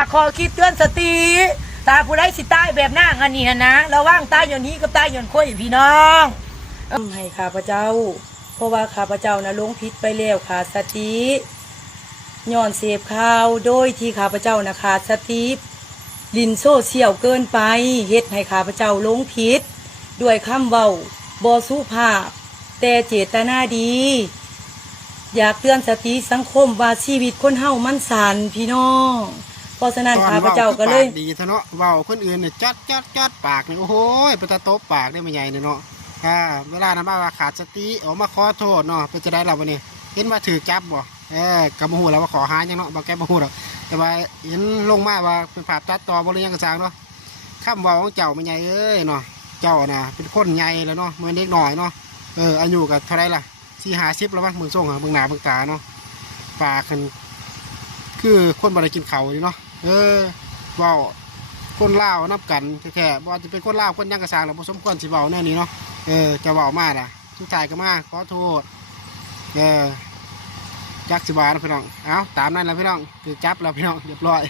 ขอคิดเตือนสติตาผู้ใดสิตายแบบนั่งอันนี้นะระว่างตายอย่างนี้กับตายอย่างค่อยพี่น้องให้ข้าพเจ้าเพราะว่าข้าพเจ้านะลงผิดไปแล้วขาดสติย้อนเสพข่าวโดยที่ข้าพเจ้านะขาดสติลินโซเชียลเกินไปเฮ็ดให้ข้าพเจ้าลงผิดด้วยคำเว้าบ่สุภาพแต่เจตนาดีอยากเตือนสติสังคมว่าชีวิตคนเฮามันสั้นพี่น้องเพราะฉะนั้นข้าพเจ้าก็เลยดีเถอะเนาะเว้าคนอื่นเนี่ยจัดปากนี่โอ้โหเป็นตาโต๊ะปากได้ไม่ใหญ่เนาะเวลานะว่าขาดสติออกมาขอโทษเนาะเป็นจะได้เราวันนี้เห็นว่าถือจับบ่กำหูแล้วว่าขอหายังเนาะบ่แก้บ่หูหรอกแต่ว่าเห็นลงมาว่าเป็นภาพตัดต่อบ่หรือยังกระซังเนาะคำเว้าของเจ้าไม่ใหญ่เอ้ยเนาะเจ้าน่ะเป็นคนใหญ่แล้วเนาะมันเด็กหน่อยเนาะอายุกับเท่าไรล่ะ40-50แล้วมั้งมึงส่งมึงหน้ามึงตาเนาะปากกันคือคนบ่ได้กินเขาดิเนาะเว้าคนลาวนับกันแค่ว่าจะเป็นคนลาวคนยังกระซังแล้วบ่สมควรสิเว้าแน่นี้เนาะจะเว้ามาล่ะสุดท้ายก็มาขอโทษจักสิบาทนะพี่น้องเอาตามนั้นแล้วพี่น้องคือจับแล้วพี่น้องเรียบร้อย